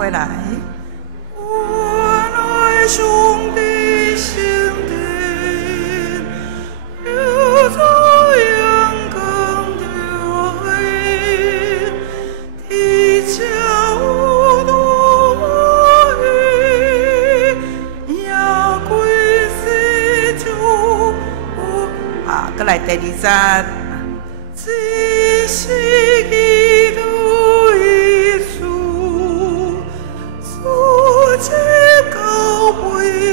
回来。我爱兄弟心田，有朝阳更的黑，地角多黑，呀归西就啊，再来第二节。这是基督耶稣，所接教会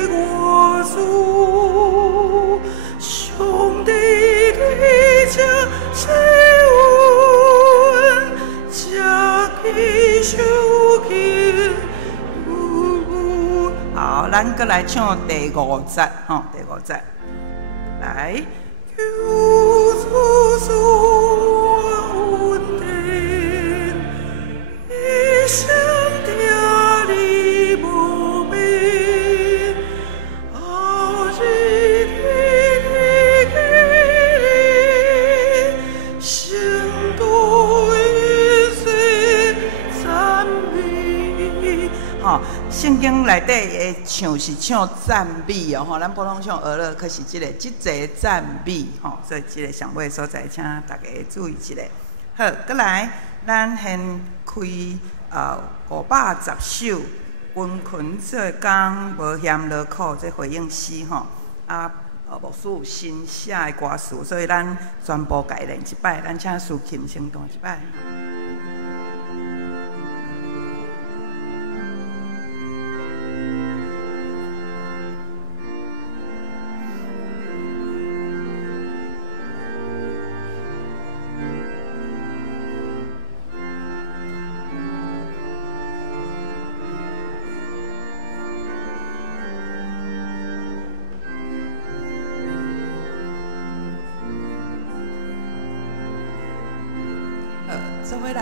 我主，上帝对这世恩，加给受敬。好，咱再来唱第五节，吼，第五节，来。救主所恩典，一生的里无边，后日的生多一岁赞美。吼，圣经内底的唱是唱赞美哦，吼，咱普通唱俄勒，可是即个赞美吼，所以即个上尾的所在，请大家注意一下。好，再来，咱先开510首温群做工无嫌劳苦，这回应诗吼。牧师有新写的歌词，所以咱全部改练一摆，咱请苏琴先弹一摆。做回来。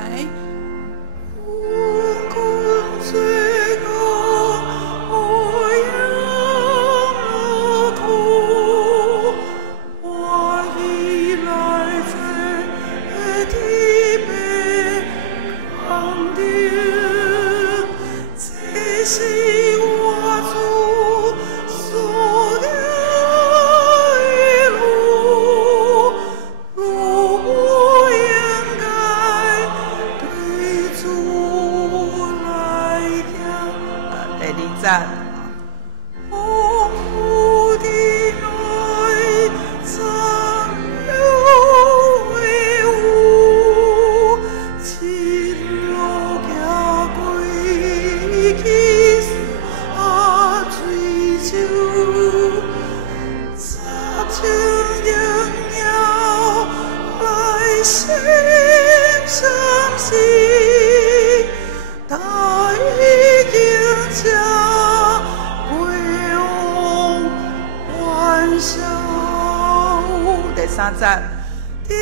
第三节。中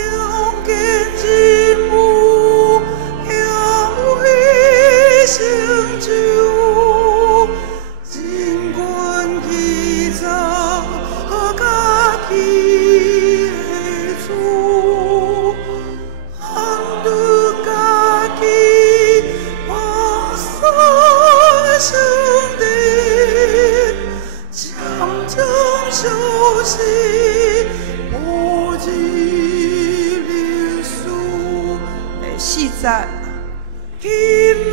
间之母，向为成就，尽管其走家己的主，行得家己往生圣殿，将将修习。4节，近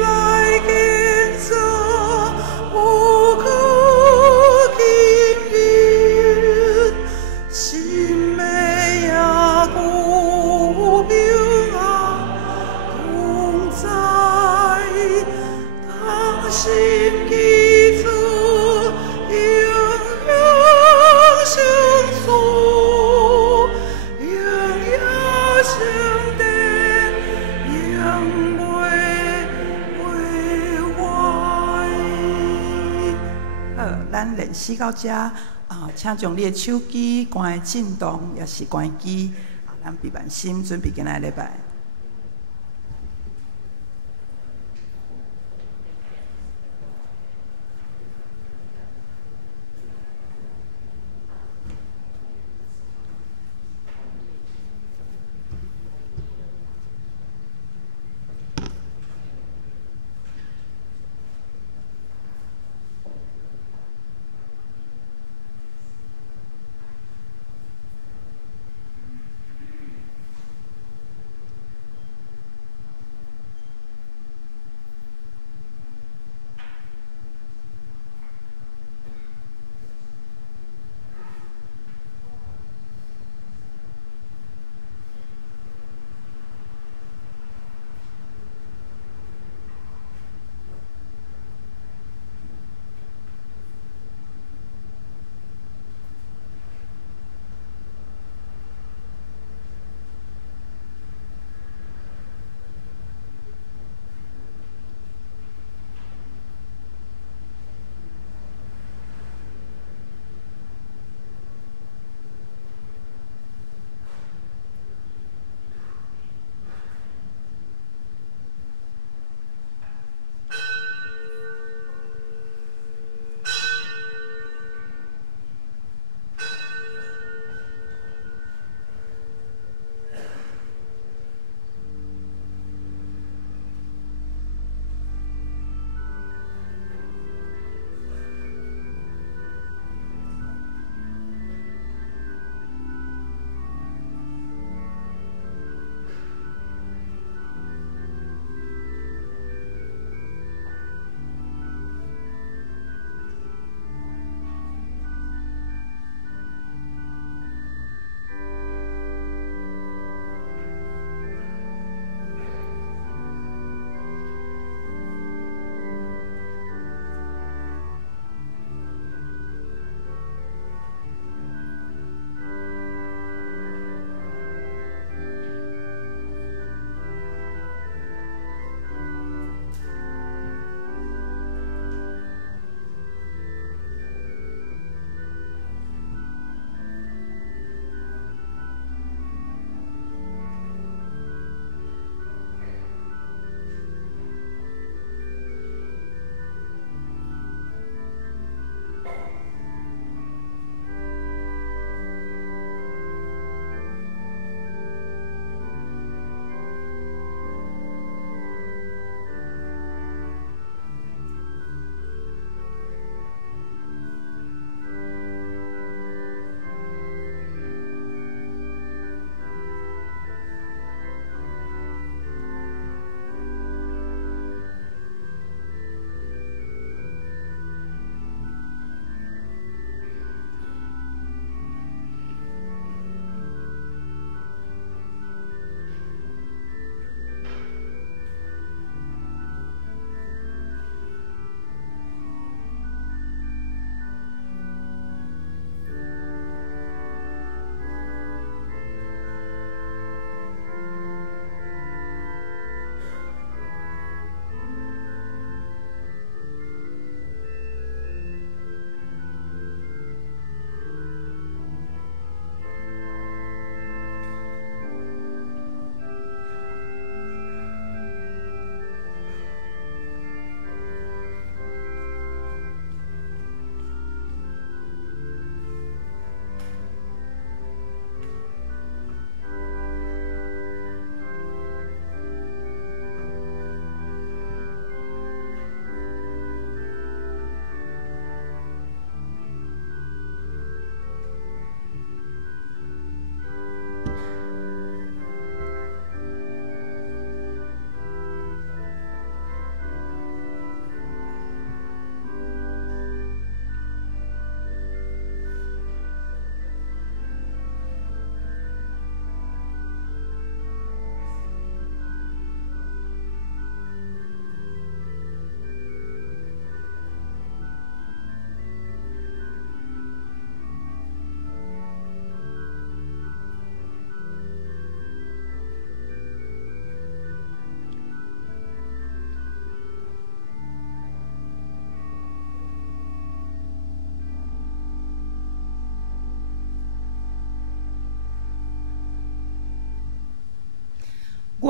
来见走，无可经历，心美也无平安同在，当心记住，永永生所，永远生的。咱练习到这请将你的手机关的震动，也是关机。咱闭慢心，准备今仔礼拜。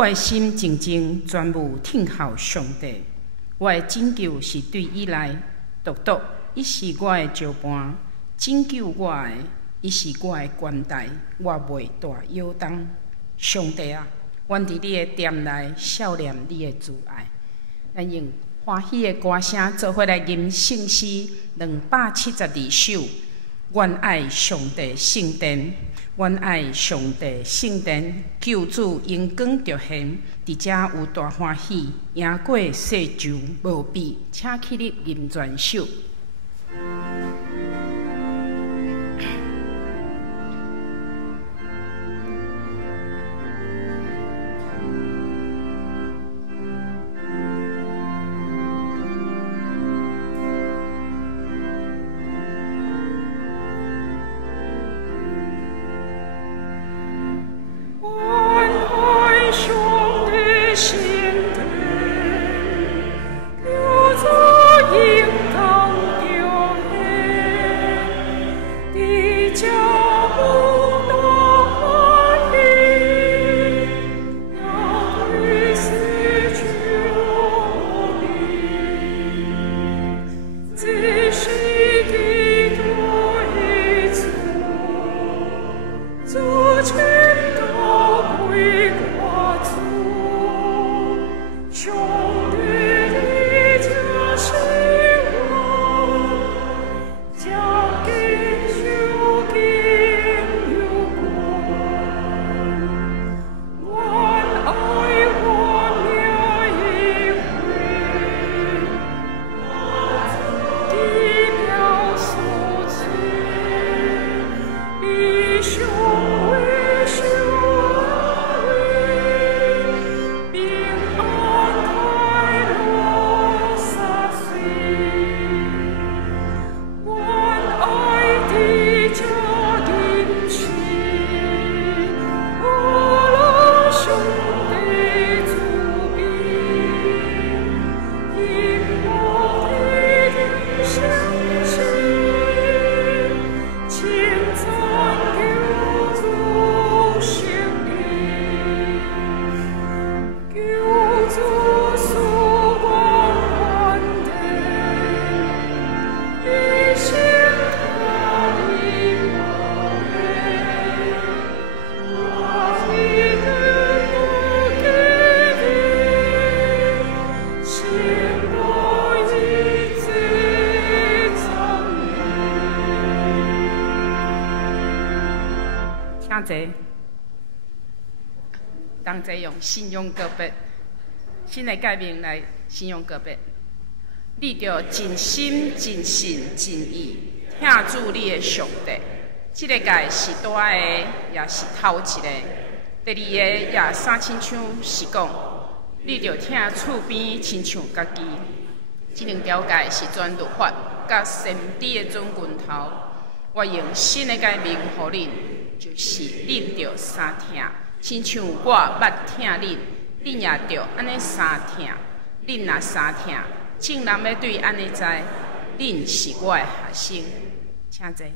我的心静静全无听候上帝。我的拯救是对伊来，独独伊是我的招伴，拯救我的伊是我的关带，我袂大摇动。上帝啊，愿伫你的殿内少念你的慈爱。咱用欢喜的歌声做伙来吟圣诗272首。愿爱上帝圣殿，愿爱上帝圣殿，救主荣光着现，伫遮有大欢喜，赢过世上无比，请起立吟全首。同齐用信用告别，新的界面来信用告别。你着尽心、尽性、尽意听主你的上帝。这个界是大的，也是头一个。第二个也三亲像是讲，你着听厝边亲像家己。这两条界是全律法甲先知的准拳头。我用新的界面予恁，就是恁着三听。亲像我捌听恁，恁也着安尼三听。恁若三听，正人要对安尼知，恁是我的学生。请坐。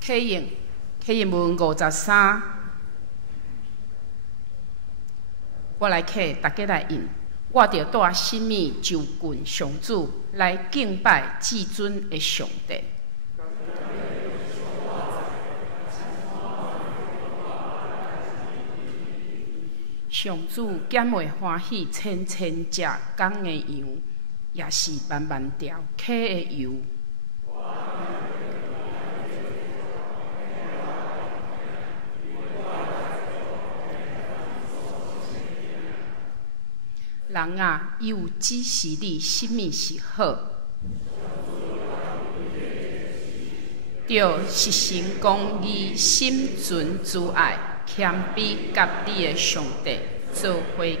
启应文53，我来启，大家来应。我着带什么就近上主来敬拜至尊的上帝。上主减为欢喜，千千只工的羊，也是万万条溪的油。人啊，伊有指示你什么是好，着实行公义，心存慈爱，谦卑甲你的上帝做伙行。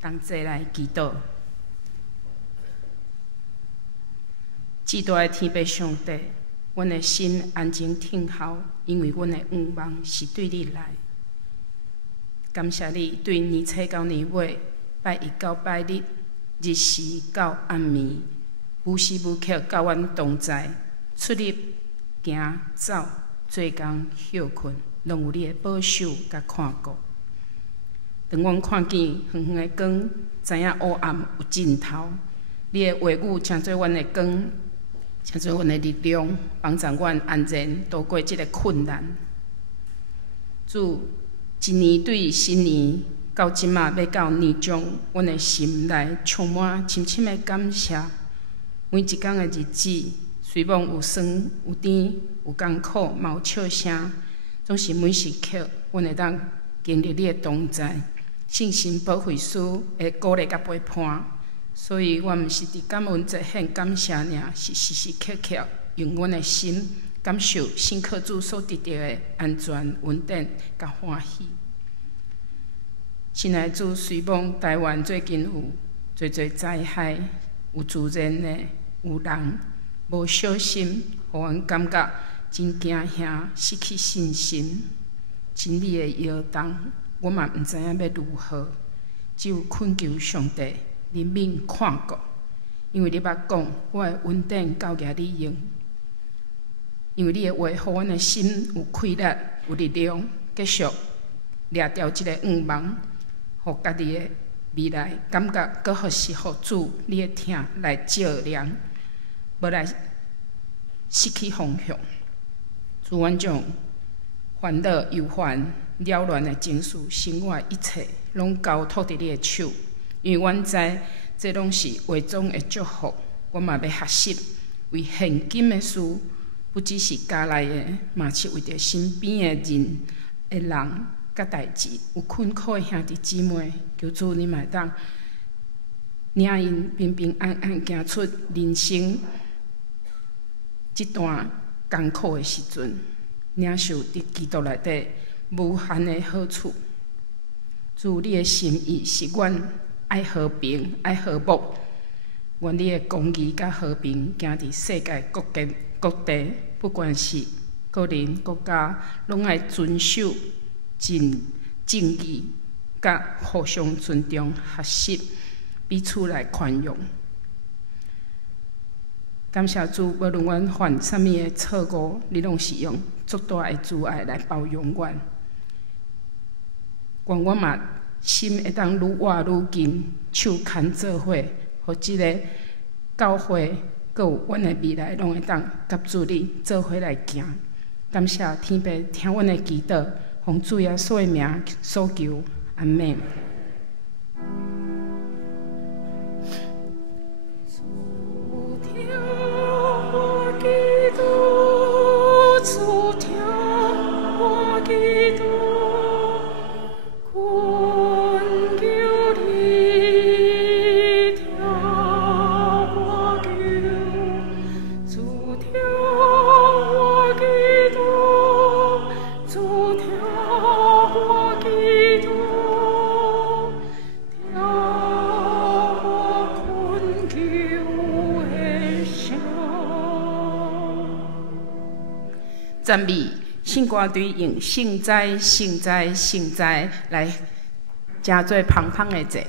同齐来祈祷。至大的天父上帝，阮的心安静听候，因为阮的愿望是对你来。感谢你对年初到年尾，拜一到拜日，日时到暗暝，无时无刻甲阮同在，出入行走，做工休困。拢有你的保守甲看顾。当阮看见远远的光，知影黑暗有尽头，你的话语成做阮的光，成做阮的力量，帮助阮安然度过即个困难。主，一年对新年到即马要到年终，阮的心内充满深深的感谢。每一天的日子，虽望有酸有甜，有艰苦，嘛有笑声，总是每时刻，阮会当经历你的同在，信心保惠师的鼓励甲陪伴。所以，我毋是伫感恩节献感谢尔，是时时刻刻用阮的心感受新客主所得到的安全、稳定甲欢喜。亲爱的主，虽望台湾最近有侪灾害，有自然的，有人无小心，互阮感觉真惊吓，失去信心。真理的摇动，我嘛毋知影要如何，只有恳求上帝怜悯看顾，因为你捌讲，我会稳定交给你用。因为你的话，互阮的心有气力、有力量，继续掠掉即个愿望，互家己的未来感觉，搁互是互主你的疼来照亮，无来失去方向。主，阮将烦恼、忧烦、扰乱的情绪、生活一切，拢交托伫你的手，因为阮知这拢是话中的祝福。我嘛要学习为现今的事。不只是家内的，嘛是为着身边的人甲代志，有困苦的兄弟姊妹，求主你嘛当领因平平安安行出人生这段艰苦的时阵，领受伫基督内底无限的好处。主，你的心意是阮爱和平、爱和睦，愿你的公义甲和平行伫世界各地，不管是个人、国家，拢爱遵守正义，甲互相尊重、学习，彼此来宽容。感谢主，无论阮犯啥物的错误，你拢是用足大的慈爱来包容阮。愿我嘛心会当愈活愈近，手牵做伙，互即个教会。阁有阮的未来，拢会当甲主你做伙来行。感谢天父听阮的祈祷，奉主耶稣的名所求，阿门。赞美圣歌队用圣哉圣哉圣哉来加做芳芳的者。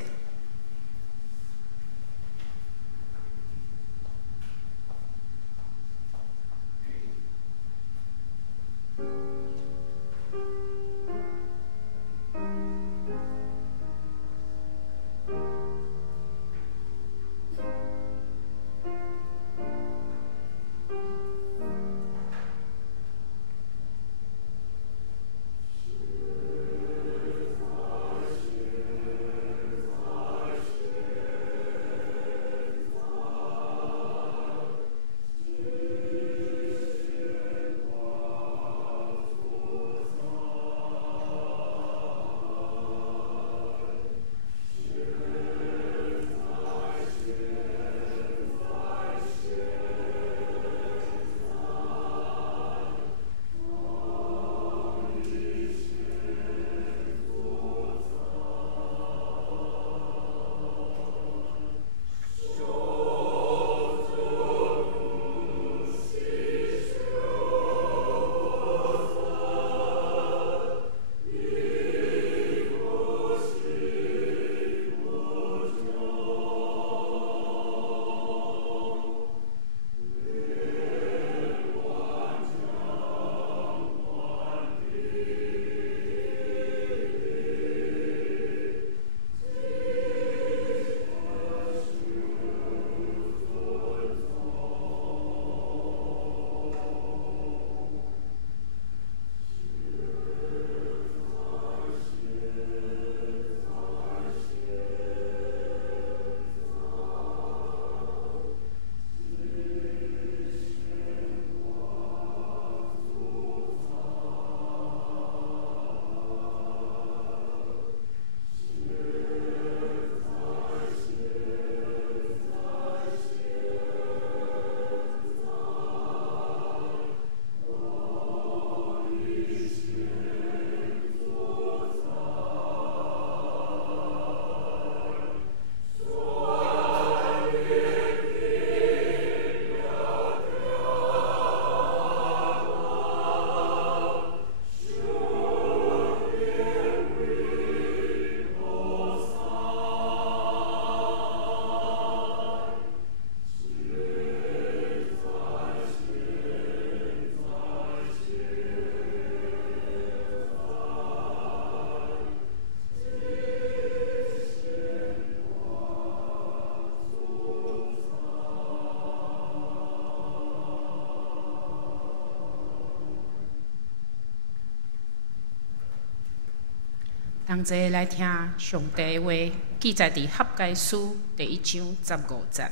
同齐来听上帝话，记载伫合该书第1章15节。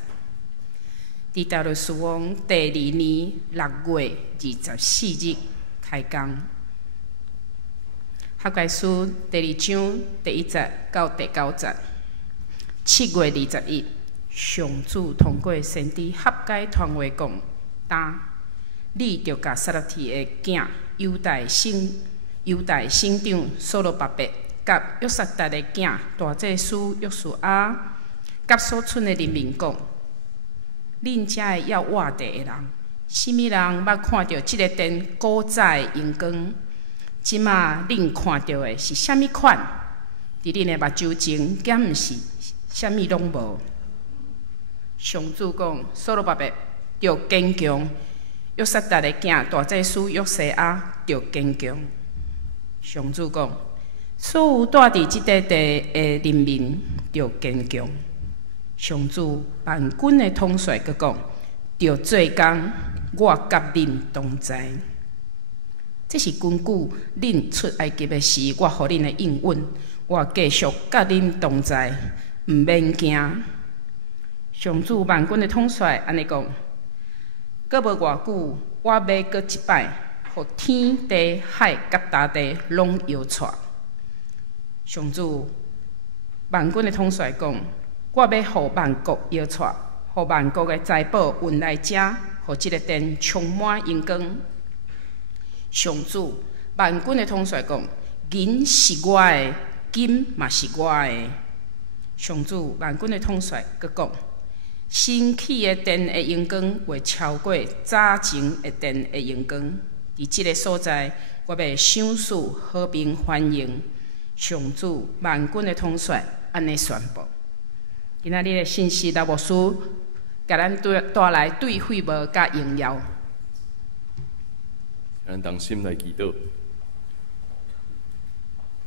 伫大律师王第2年6月24日开工。合该书第2章第1节到第9节。7月20日，上主通过先知合该传话讲：当你着甲撒勒提的囝犹大省长所罗巴伯，甲约瑟达的囝大祭司约书亚，甲所剩的人民讲：恁遮的要活地的人，什么人捌看到即个殿古早的阳光？即马恁看到的是啥物款？伫恁的目睭前，敢毋是啥物拢无？上主讲：所罗巴伯着坚强，约瑟达的囝大祭司约西亚着坚强。上主讲：所有住伫即块地的人民着坚强。上主万军的统帅佮讲：着做工，我甲恁同在。这是根据恁出埃及的时，我互恁的应允。我继续甲恁同在，毋免惊。上主万军的统帅安尼讲，阁无偌久，我要阁一摆，互天地海甲大地拢摇出。上主万军的统帅讲，我要互万国摇出，互万国的财宝运来遮，互即个殿充满阳光。上主万军的统帅讲，银是我的，金嘛是我的。上主万军的统帅佮讲，新起的殿的阳光会超过早前的殿的阳光。伫即个所在，我要赏赐和平欢迎。上主万军的统帅安尼宣布。今仔日的信息，老牧师甲咱带来对悔无甲荣耀。咱同心来祈祷。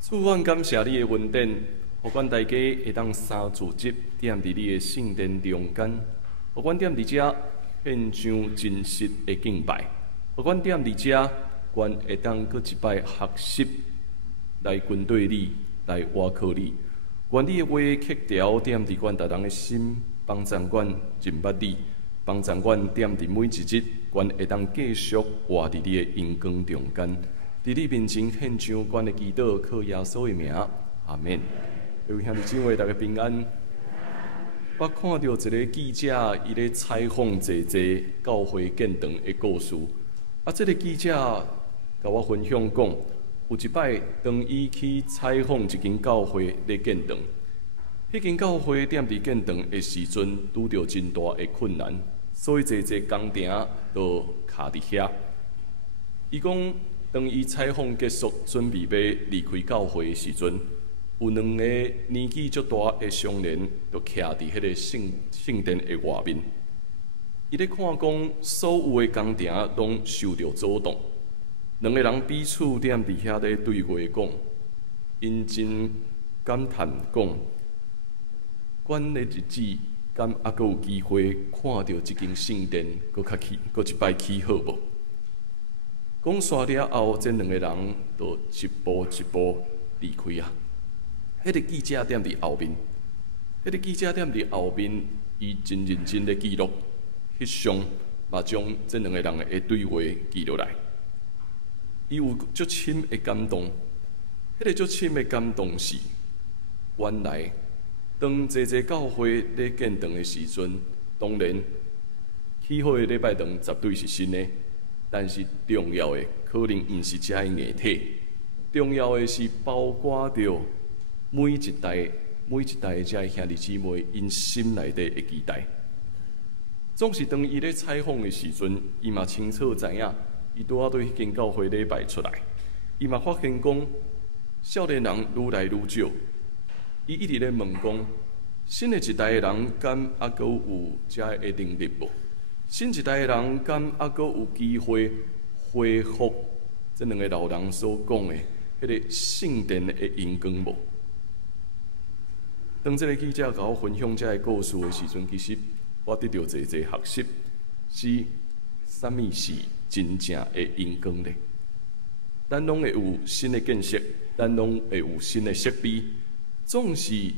主，阮感谢你的恩典，互阮大家会当三自集踮伫你的圣殿中间，互阮踮伫遮献上真实的敬拜，互阮踮伫遮，阮会当搁一摆学习来跟对你，来倚靠你。愿你的话刻条踮伫阮逐人的心，帮助阮认捌你，帮助阮踮伫每一日，阮会当继续活伫你的阳光中间，伫你面前献上阮的祈祷，靠耶稣的名，阿免。各位兄弟姊妹，大家平安。我看到一个记者，伊咧采访一教会建堂的故事。这个记者甲我分享讲，有一摆当伊去采访一间教会咧建堂，迄间教会踮伫建堂的时阵，拄着真大的困难，所以工程都卡伫遐。伊讲，当伊采访结束，准备要离开教会的时阵，有2个年纪足大的少年，就徛伫迄个圣殿的外面。伊咧看讲，所有的工程拢受到阻挡。2个人彼此踮伫遐咧对话讲，因真感叹讲，阮的日子敢还阁有机会看到即间圣殿阁一摆起好无？讲煞了后，这2个人就一步一步离开啊。迄个记者踮伫后面，伊真认真咧记录，翕相，嘛将这2个人的对话记落来。伊有足深的感动，迄个足深的感动是，原来当教会咧建堂的时阵，当然起好的礼拜堂绝对是新的，但是重要的可能毋是遮的硬体，重要的是包括着每一代的遮的兄弟姊妹因心内底的期待。总是当伊咧采访的时阵，伊嘛清楚知影。伊拄仔对迄间教会礼拜出来，伊嘛发现讲，少年人愈来愈少。伊一直咧问讲，新的一代的人敢还阁有遮的能力无？新一代的人敢还阁有机会恢复这2个老人所讲的迄个圣殿的阳光无？当这个记者甲我分享这个故事的时阵，其实我得到一学习，是啥物是真正的阳光咧？咱拢会有新的见识，咱拢会有新的设备。总是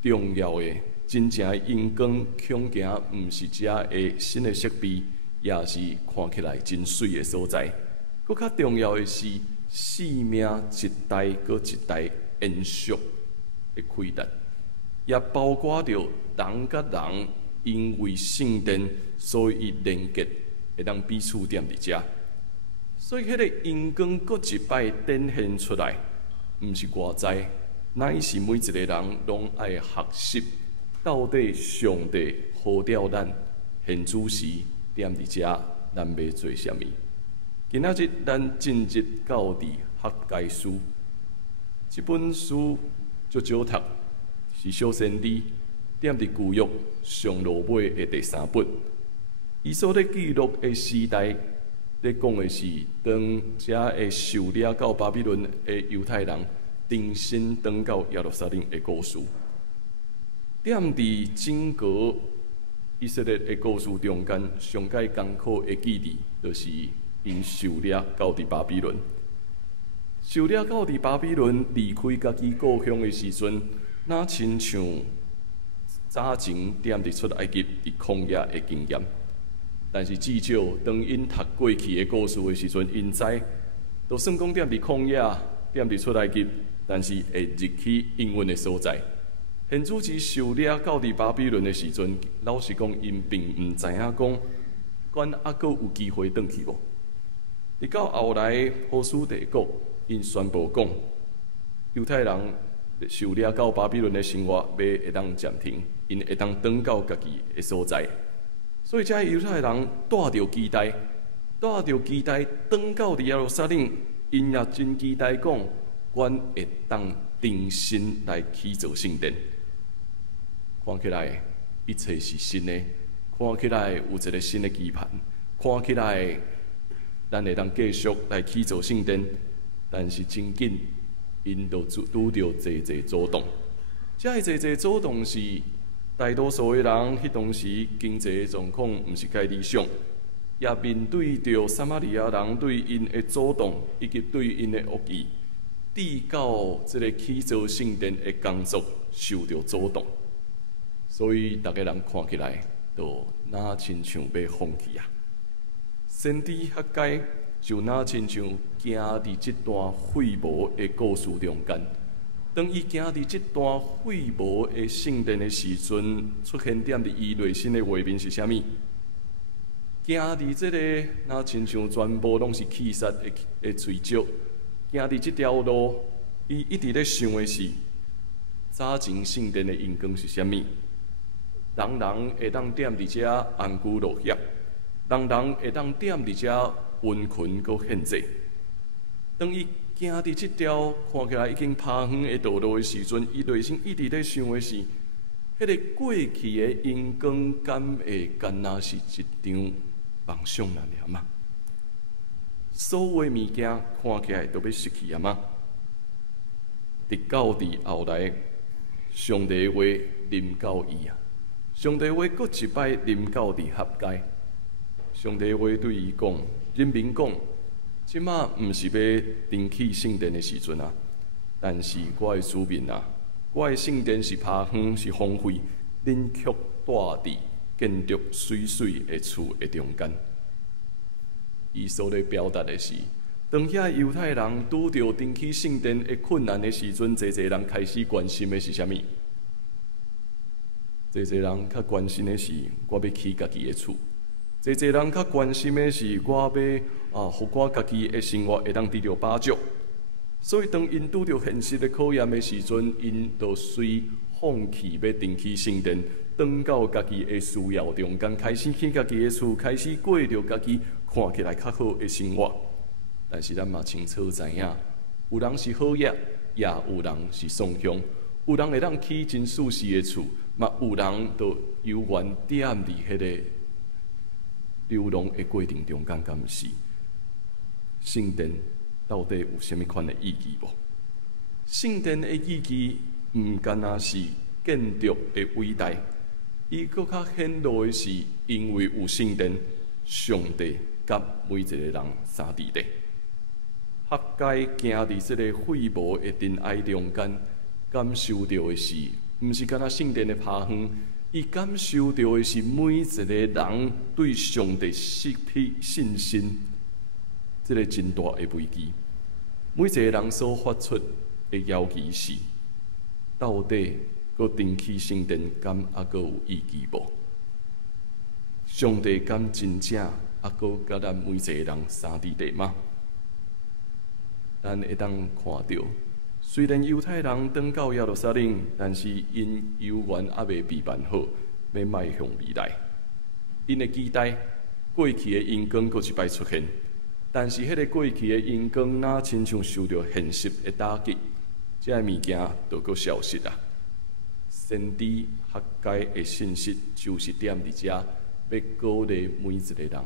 重要的，真正因光恐惊，毋是只个新的设备，也是看起来真水的所在。搁较重要的是，生命一代搁一代延续的开展，也包括着人甲人因为圣殿所以连结，会当彼此踮伫遮。所以，迄个因光搁一摆展现出来，毋是外在。乃是每一个人拢爱学习，到底上帝呼召咱现主时踮伫遮，咱要做啥物？今仔日咱进入到伫学解书，这本书足少读，是小先知踮伫旧约上落尾的第3本。伊所咧记录的时代，咧讲的是当遮会受掠到巴比伦的犹太人。重新返到耶路撒冷的故事，踮伫整个以色列的故事中间，上界艰苦的记忆，就是因受掠到伫巴比伦。受掠到伫巴比伦，离开家己故乡的时阵，哪亲像早前踮伫出埃及伫旷野的经验。但是至少，当因读过去的故事的时阵，因知，就算讲踮伫旷野，踮伫出埃及。但是会入去应允的所在，现主持受掠到伫巴比伦的时阵，老实讲，因并毋知影讲，管还阁有机会转去无。直到后来波斯帝国因宣布讲，犹太人受掠到巴比伦的生活要会当暂停，因会当转到家己的所在。所以，这犹太人带着期待，转到伫耶路撒冷，因也真期待讲。阮会当重新来起造圣殿，看起来一切是新的，看起来有一个新的期盼，看起来咱会当继续来起造圣殿，但是真紧因就拄着侪阻挡。这侪阻挡是大多数的人，迄当时经济状况毋是介理想，也面对着撒玛利亚人对因的阻挡，以及对因的恶意。递到这个起造圣殿的工作受到阻挡，所以大家人看起来都哪亲像要放弃啊！先知学解就哪亲像行伫这段废无的故事中间，当伊行伫这段废无的圣殿的时阵，出现踮伫伊内心的画面是啥物？行伫这个哪亲像全部拢是气煞的垂足。行伫这条路，伊一直咧想的是，早前圣殿的因光是啥物？人会当踮伫遮安居乐业，人会当踮伫遮温群搁献祭。当伊行伫这条看起来已经趴远的道路的时阵，伊内心一直咧想的是，迄个过去的因光，敢会干那是一场梦想了吗？所有物件看起来都要失去啊吗？直到伫后来，上帝话临到伊啊，上帝话搁一摆临到伫合解。上帝话对伊讲，人民讲，即马毋是要重启圣殿的时阵啊，但是我的子民啊，我的圣殿是趴远是荒废，恁却住伫建筑水水的厝的中间。伊所咧表达的是，当遐犹太人拄着重启圣殿的困难的时阵，侪人开始关心的是啥物？侪人较关心的是，我要起家己的厝；侪人较关心的是，我要互我家己的生活会当得到把助。所以，当因拄着现实的考验的时阵，因就随放弃要重启圣殿，转到家己的需要中间，开始起家己的厝，开始过着家己看起来较好的生活。但是咱嘛清楚知影，有人是好业，也有人是丧凶；有人会当起真舒适的厝，嘛有人就犹原踮伫迄个流浪的过程中间，敢毋是？圣殿到底有啥物款的意义无？圣殿的意义毋干那是建筑的伟大，伊搁较显露的是，因为有圣殿，上帝甲每一个人三伫地。合该行伫即个废无的尘埃中间，感受到的是，毋是干那圣殿的趴园，伊感受到的是每一个人对上帝失去信心，即个真大的危机。每一个人所发出的要求是：到底佫重启圣殿，敢还佫有意义无？上帝敢真正还佫甲咱每一个人相伫地吗？咱会当看到，虽然犹太人转到耶路撒冷，但是因犹原还未备办好，要迈向未来。因的期待过去的荣光佫一摆出现，但是迄个过去的荣光，若亲像受到现实的打击，这物件就佫消失啊。先知合该的信息就是踮伫遮，要鼓励每一个人，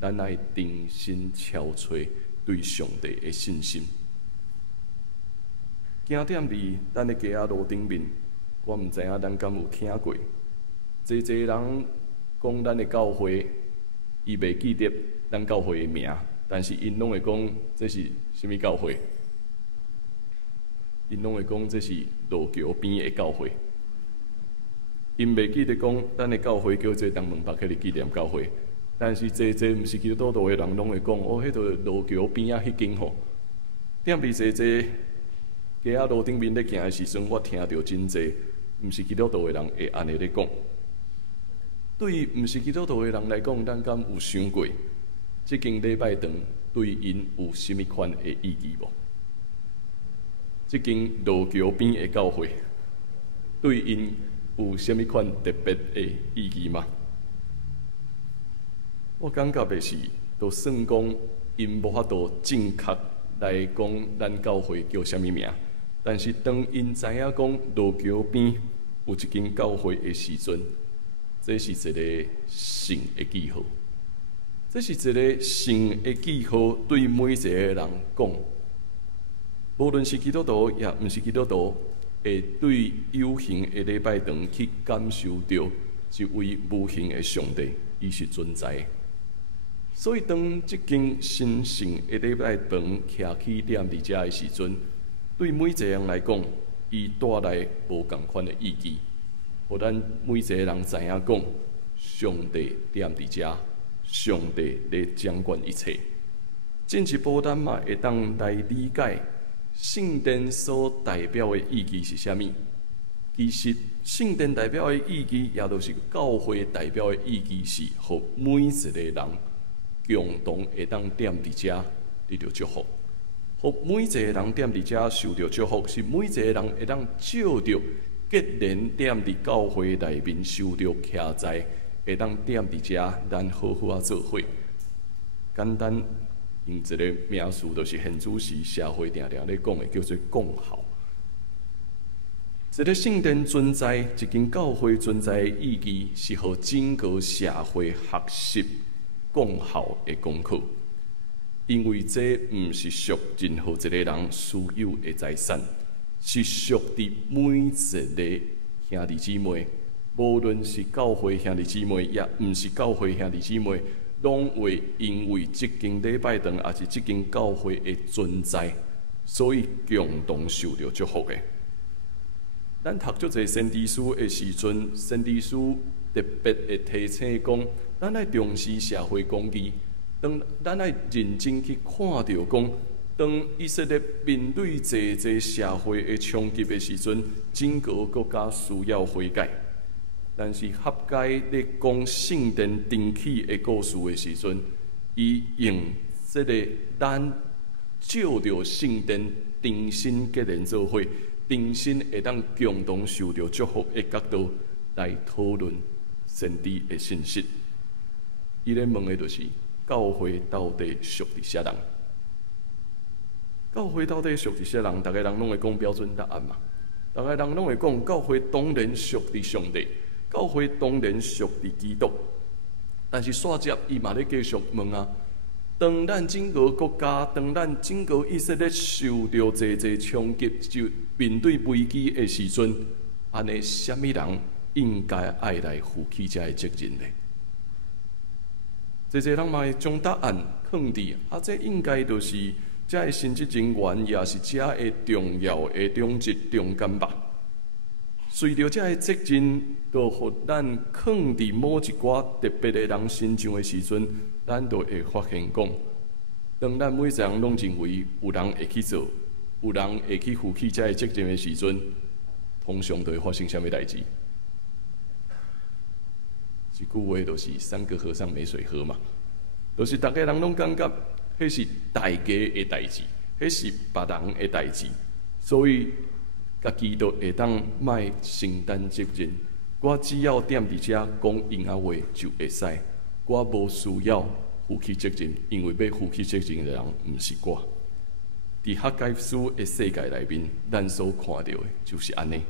咱爱重新敲碎对上帝的信心。行踮伫咱的街仔路顶面，我毋知影咱敢有听过，济人讲咱的教会，伊袂记得咱教会的名，但是因拢会讲这是啥物教会，因拢会讲这是路桥边的教会。因袂记得讲咱的教会叫做东门北迄个纪念教会。但是济毋是基督徒的人，拢会讲哦，迄个路桥边仔迄间吼，踮伫济街仔路顶面咧行的时阵，我听到真济，毋是基督徒的人会安尼咧讲。对于毋是基督徒的人来讲，咱敢有想过，即间礼拜堂对因有甚物款的意义无？即间路桥边的教会对因有甚物款特别的意义吗？我感觉的是，就算讲因无法度正确来讲咱教会叫啥物名，但是当因知影讲路桥边有一间教会的时阵，这是一个神的记号。这是一个神的记号，对每一个人讲，无论是基督徒也毋是基督徒，会对有形的礼拜堂去感受到一位无形的上帝，伊是存在的。所以，当即间神圣的礼拜堂徛起踮伫遮的时阵，对每一个人来讲，伊带来无共款的意义，互咱每一个人知影讲，上帝踮伫遮，上帝咧掌管一切。进一步，咱嘛会当来理解圣殿所代表的意义是啥物。其实，圣殿代表的意义，也就是教会代表的意义，是互每一个人共同会当踮伫遮得到祝福，互每一个人踮伫遮受到祝福，是每一个人会当照着结连踮伫教会内面受到徛在，会当踮伫遮，咱好好做伙。简单用一个名词，就是现主时社会常常咧讲的，叫做共好。一个圣殿存在，一间教会存在的意义，是互整个社会学习共好的功课，因为这毋是属任何一个人私有的财产，是属于每一个兄弟姊妹，无论是教会兄弟姊妹，也毋是教会兄弟姊妹，拢会因为这间礼拜堂，也是这间教会的存在，所以共同受到祝福的。咱读足侪先知书的时阵，先知书特别会提醒讲，咱爱重视社会公义。当咱爱认真去看到讲，当以色列面对济社会的冲击的时阵，整个国家需要悔改。但是合该咧讲圣殿重启的故事的时阵，伊用这个咱照着圣殿重新结连做伙，重新会当共同受到祝福的角度来讨论先知的信息。伊咧问的就是：教会到底属伫啥人？教会到底属伫啥人？逐个人拢会讲标准答案嘛？逐个人拢会讲，教会当然属伫上帝，教会当然属伫基督。但是煞接伊嘛咧继续问啊：当咱整个国家，当咱整个以色列受到济冲击，就面对危机的时阵，安尼什么人应该爱来负起这个责任呢？济人嘛会将答案放伫这应该就是遮个神职人员也是遮个重要的中职中间吧。随着遮个责任，就互咱放伫某一寡特别的人身上的时阵，咱就会发现讲，当咱每一个人拢认为有人会去做，有人会去负起遮个责任的时阵，通常都会发生啥物代志？一句话就是“三个和尚没水喝”嘛，就是大家人拢感觉迄是大家的代志，迄是别人的代志，所以家己就会当莫承担责任。我只要踮伫遮讲应仔话就会使，我无需要负起责任，因为要负起责任的人毋是我。伫赫盖斯的世界内面，咱所看到的就是安尼。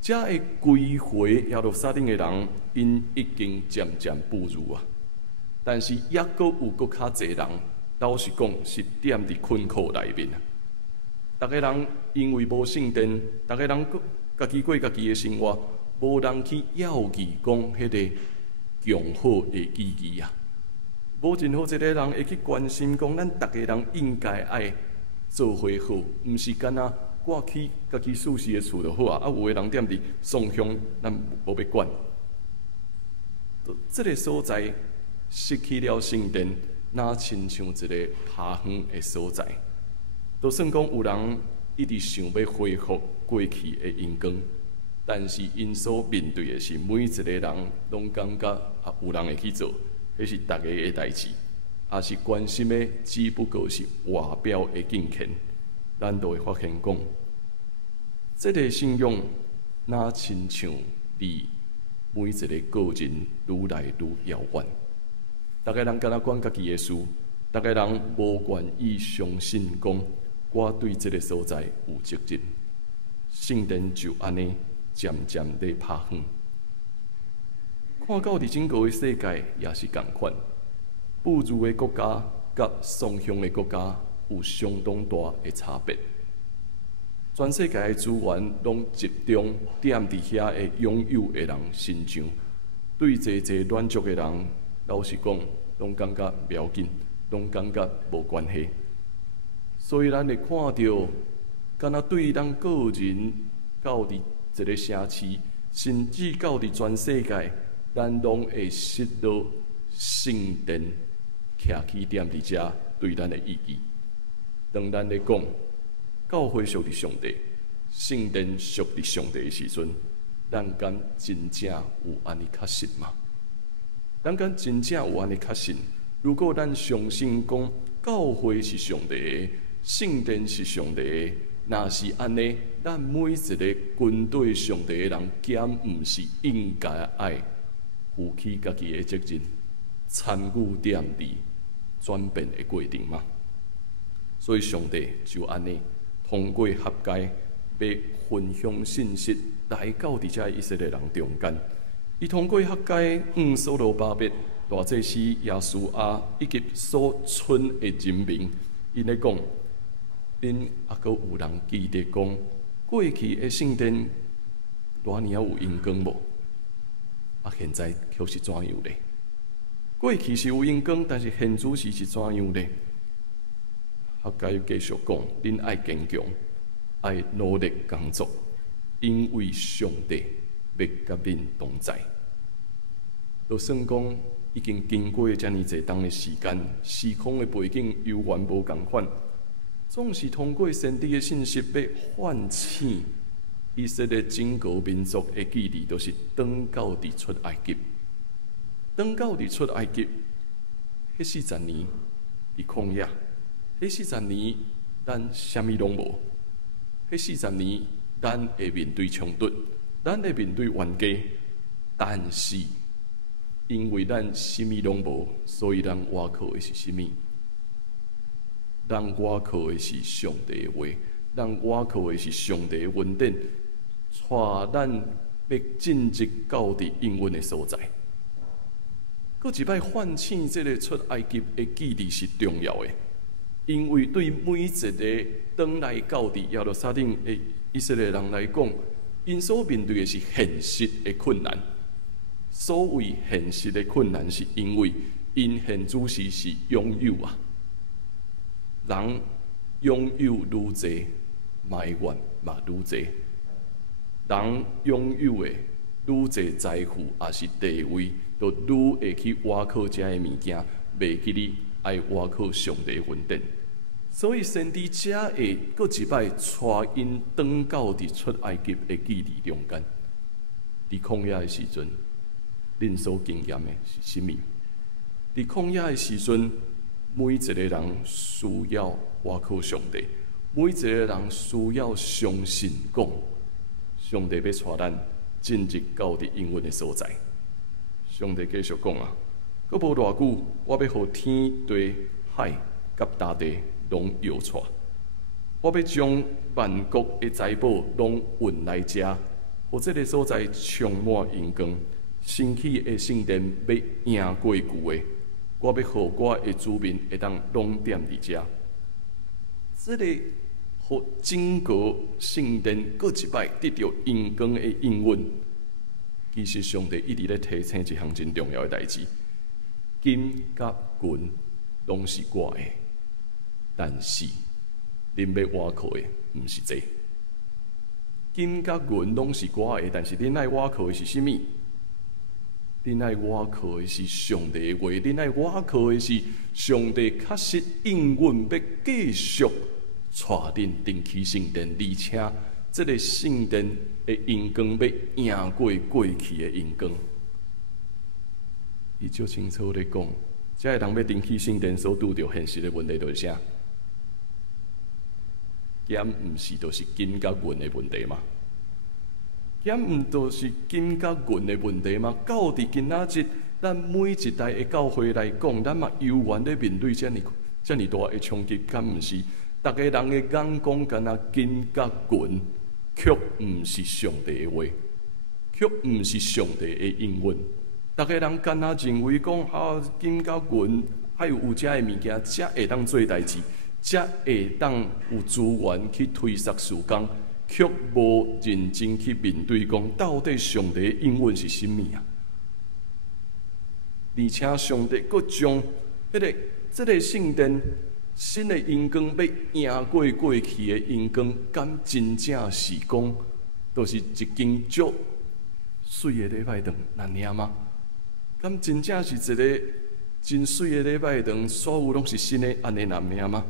遮个归回耶路撒冷的人，因已经渐渐步入啊，但是抑阁有搁较侪人，老实讲是踮伫困苦内面啊。逐个人因为无圣殿，逐个人家己过家己的生活，无人去要义讲迄个强好的意义啊。无任何一个人会去关心讲，咱逐个人应该爱做伙好，毋是干那我去家己舒适的厝就好啊。啊，有个人踮伫宋乡，咱无要管。这个所在失去了圣殿，那亲像一个趴远的所在。就算讲有人一直想要恢复过去的阳光，但是因所面对的是每一个人拢感觉啊，有人会去做，迄是大家的代志，也是关心的只不过是外表的敬虔。咱就会发现讲，这个信仰那亲像离每一个个人愈来愈遥远。大家人敢若管家己的事，大家人无愿意相信讲，我对这个所在有责任。圣殿就安尼渐渐地拍远。看到伫整个的世界也是共款，步入的国家甲丧向的国家有相当大的差别。全世界的资源拢集中踮伫遐的拥有的人身上，对济软弱的人，老实讲，拢感觉袂要紧，拢感觉无关系。所以咱会看到，敢若对咱个人到伫一个城市，甚至到伫全世界，咱拢会识到圣殿徛起踮伫遮对咱的意义。当咱咧讲教会属伫上帝，圣殿属伫上帝的时阵，咱敢真正有安尼确信吗？咱敢真正有安尼确信？如果咱相信讲教会是上帝的，圣殿是上帝的，若是安尼，咱每一个军队上帝的人，兼毋是应该爱负起家己的责任，参与踮伫转变的过程吗？所以上帝就安尼通过合街，要分享信息来到伫遮以色列人中间。伊通过合街所罗巴伯、大祭司耶稣亚以及所剩的人民，因咧讲，因还阁有人记得讲，过去的圣殿偌尔有阳光无？啊，现在却是怎样咧？过去是有阳光，但是现主是怎样咧？合街继续讲，恁爱坚强，爱努力工作，因为上帝要甲恁同在。就算讲已经经过遮尔济长的时间，时空的背景犹原无共款，总是通过先知的信息要唤醒以色列整个民族的记忆，就是当到伫出埃及，当到伫出埃及，迄40年伫旷野。迄40年，咱啥物拢无。迄40年，咱会面对冲突，咱会面对冤家，但是因为咱啥物拢无，所以咱倚靠的是啥物？咱倚靠的是上帝的话，咱倚靠的是上帝的恩典，带咱要进入到伫应允的所在。搁一摆唤醒这个出埃及的记忆是重要的。因为对每一个当来到伫耶路撒冷的以色列人来讲，因所面对的是现实的困难。所谓现实的困难，是因为因现主时是拥有啊，人拥有愈济，埋怨嘛愈济。人拥有的愈济财富，也是地位，就愈会去倚靠这些物件，袂记你爱倚靠上帝的恩典。所以先知者会搁一摆带因转到伫出埃及的记忆中间。伫旷野的时阵，恁所经验的是甚物？伫旷野的时阵，每一个人需要倚靠上帝，每一个人需要相信讲，上帝要带咱进入到伫应允的所在。上帝继续讲啊，阁无偌久，我要互天地海甲大地拢摇出，我要将万国的财宝拢运来遮，互这个所在充满阳光。升起的圣殿要赢过旧的，我要互我的子民会当拢踮伫遮。这个互整个圣殿搁一摆得到阳光的应允。其实上帝一直咧提醒一项真重要的代志：金甲银拢是我的，但是恁要倚靠的毋是这。金甲银拢是我的，但是恁爱倚靠的是甚物？恁爱倚靠的是上帝的话，恁爱倚靠的是上帝确实应允要继续带恁登起圣殿，而且这个圣殿的阳光要赢过去的阳光。伊足清楚咧讲，这个人要登起圣殿所拄着现实的问题就是啥？减毋是就是金甲银的问题吗？减毋就是金甲银的问题吗？到伫今仔日，咱每一代的教会来讲，咱嘛悠然咧面对遮尔大的冲击，敢毋是？逐个人的眼光敢若金甲银，却毋是上帝的话，却毋是上帝的应允。逐个人敢若认为讲啊，金甲银还有遮的物件，才会当做代志，才会当有资源去推塞事工。却无认真去面对，讲到底上帝的应允是甚物啊？而且上帝阁将这个圣殿新的阳光要赢过去的阳光，敢真正是讲，就是一间足水的礼拜堂难念吗？敢真正是一个真水的礼拜堂，所有拢是新的安尼难念吗？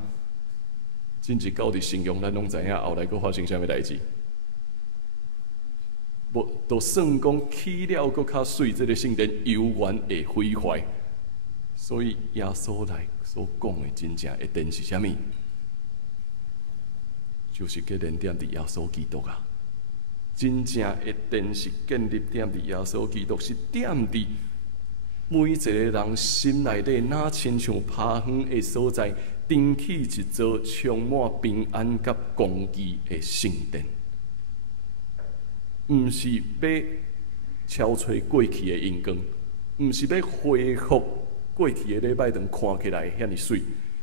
真是到伫形容，咱拢知影后来佫发生啥物代志。无，就算讲起了佫较水，这个圣殿犹原会毁坏。所以耶稣来所讲的真正一定是啥物？就是建立点伫耶稣基督啊！真正一定是建立点伫耶稣基督，是点伫每一个人心内底，哪亲像趴远的所在。登起一座充满平安甲公义的圣殿，毋是要消除过去的阳光，毋是要恢复过去的礼拜堂看起来遐尼水，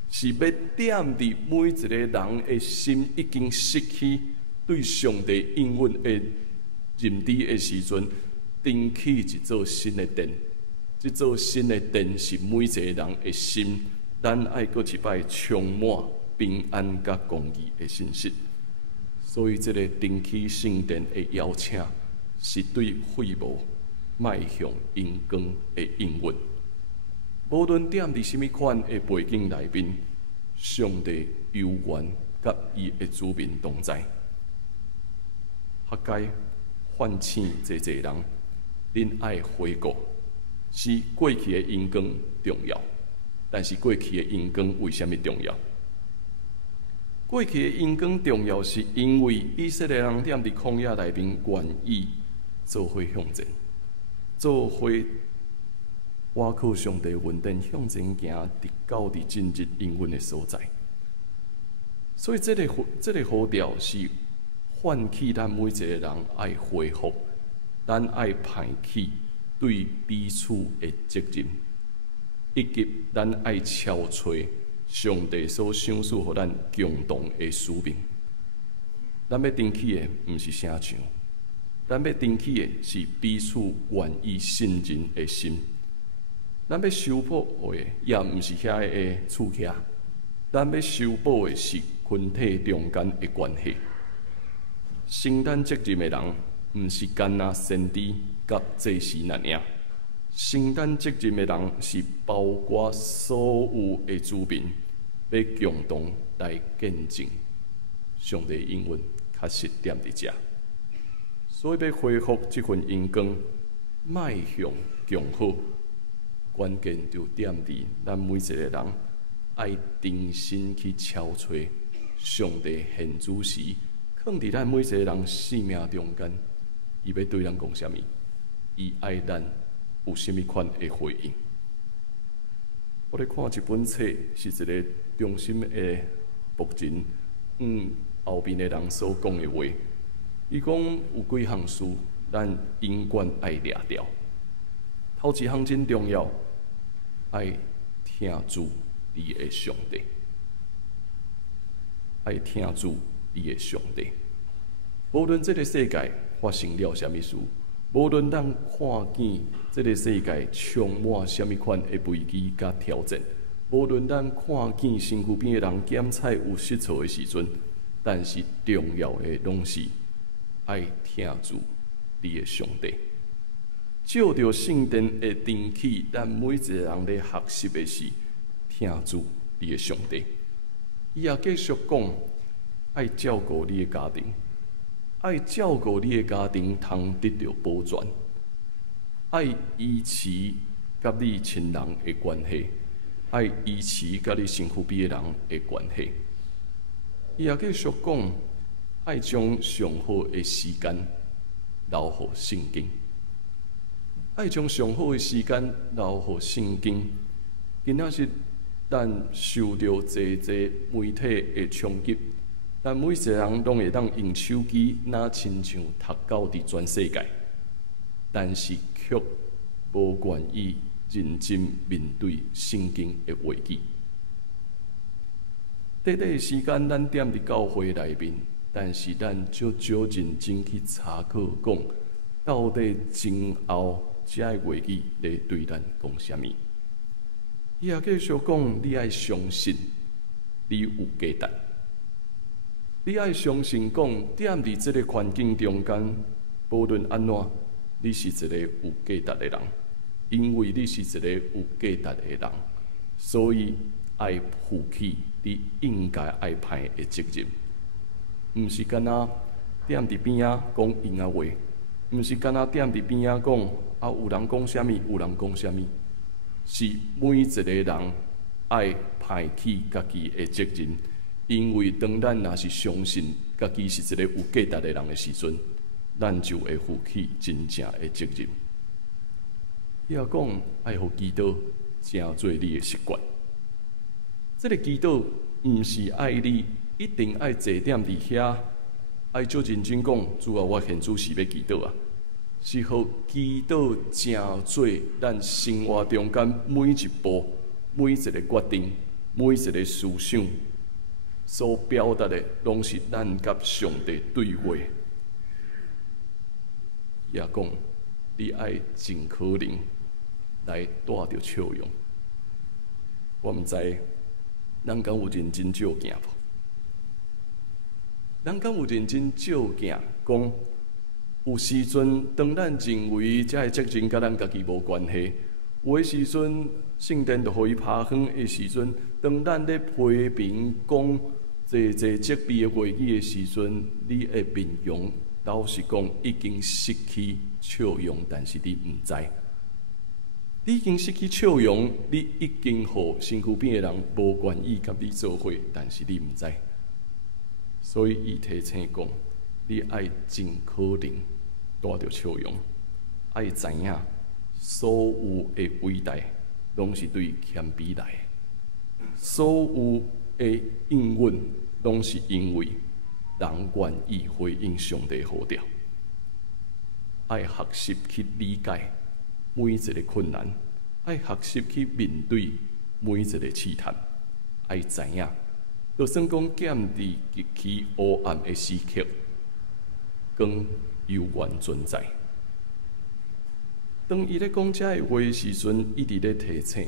是要点伫每一个人的心已经失去对上帝应允的认知的时阵，登起一座新的殿。这座新的殿是每一个人的心。咱爱搁一摆充满平安甲公义的信息，所以这个登起圣殿的邀请，是对会幕迈向阳光的应允。无论踮伫什么款的背景内面，上帝犹原甲伊的子民同在。学界唤醒济人，恁爱回顾，是过去的阳光重要。但是过去的阳光为什么重要？过去的阳光重要，是因为以色列人踮伫旷野内面愿意做伙向前，做伙倚靠上帝恩典向前行，直到伫进入应允的所在。所以这个呼召是唤起咱每一个人爱恢复，咱爱排起对彼此的责任。以及咱爱消除上帝所赏赐予咱共同的使命。咱要登起的毋是声像，咱要登起的是彼此愿意信任的心。咱要修补的也毋是遐个厝徛，咱要修补的是群体中间的关系。承担责任的人，毋是干那先知甲祭司那尔。承担责任的人是包括所有的子民，要共同来见证上帝的应允确实踮伫遮。所以要恢复这份阳光，迈向共好，关键就踮伫咱每一个人爱定心去敲吹上帝现主时，放伫咱每一个人生命中间，伊要对咱讲啥物？伊爱咱有啥物款的回应？我咧看一本册，是一个中心的牧人后面的人所讲的话。伊讲有几项事，咱永远爱掠掉。头一项真重要，爱听主你的上帝，爱听主你的上帝。无论这个世界发生了啥物事，无论咱看见这个世界充满啥物款的危机甲挑战，无论咱看见身躯边的人检菜有失错的时阵，但是重要的拢是爱听主你的上帝。照着圣殿的灯起，咱每一个人咧学习的是听主你的上帝。伊也继续讲，爱照顾你的家庭，爱照顾你的家庭，通得到保全，爱维持甲你亲人的关系，爱维持甲你身躯边的人的关系。伊也继续讲，爱将上好的时间留予圣经，爱将上好的时间留予圣经。今仔日咱受到济媒体的冲击，咱每一个人拢会当用手机，若亲像读到伫全世界，但是却无愿意认真面对圣经的话语。短短的时间，咱踮伫教会内面，但是咱少认真去查考，讲到底前后这个话语咧对咱讲啥物？伊也继续讲，你爱相信你有价值，你爱相信讲踮伫这个环境中间，无论安怎，你是一个有价值的人，因为你是一个有价值的人，所以爱负起你应该爱派的责任，毋是干那踮伫边仔讲闲话，毋是干那踮伫边仔讲有人讲啥物，有人讲啥物。是每一个人爱派起家己的责任，因为当咱若是相信家己是一个有价值的人的时阵，咱就会负起真正的责任。伊也讲爱互祈祷成做你的习惯。这个祈祷毋是爱你一定爱坐点伫遐，爱足认真讲，主啊，我现主是要祈祷啊。是互祈祷成做咱生活中间每一步、每一个决定、每一个思想所表达的，拢是咱甲上帝对话。也讲，你爱尽可能来带着笑容。我毋知咱敢有认真照镜无？咱敢有认真照镜讲？有时阵，当咱认为这个责任甲咱家己无关系，有的时阵圣殿就互伊拍远的时阵，当咱咧批评讲这责备的话语的时阵，你的面容老实讲已经失去笑容，但是你毋知，你已经失去笑容，你已经互身躯边的人无愿意甲你做伙，但是你毋知，所以伊提醒讲，你爱尽可能带着笑容，爱知影所有的伟大拢是对谦卑来的，所有的应允拢是因为人愿意回应上帝的呼召。爱学习去理解每一个困难，爱学习去面对每一个试探，爱知影，就算讲踮伫极其黑暗的时刻，光犹原存在。当伊咧讲这个话的时阵，一直咧提醒，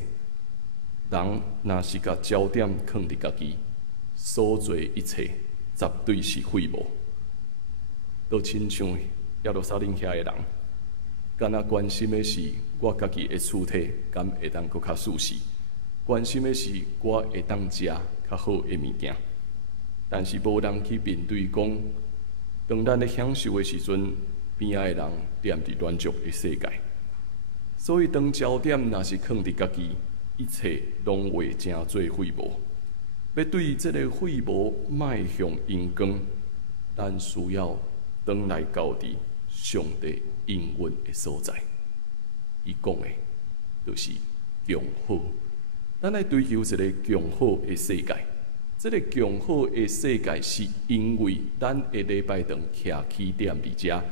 人若是甲焦点放伫家己，所做一切绝对是废无。都亲像耶路撒冷遐的人，敢若关心的是我家己的躯体敢会当搁较舒适，关心的是我会当食较好的物件，但是无人去面对讲，当咱咧享受的时阵，边仔的人踮伫乱俗的世界。所以，当焦点若是放伫家己，一切拢会成做废无。要对这个废无迈向阳光，咱需要转来到伫上帝应允的所在。伊讲的，就是强好。咱来追求一个强好的世界。这个强好的世界，是因为咱下礼拜堂徛起点伫遮，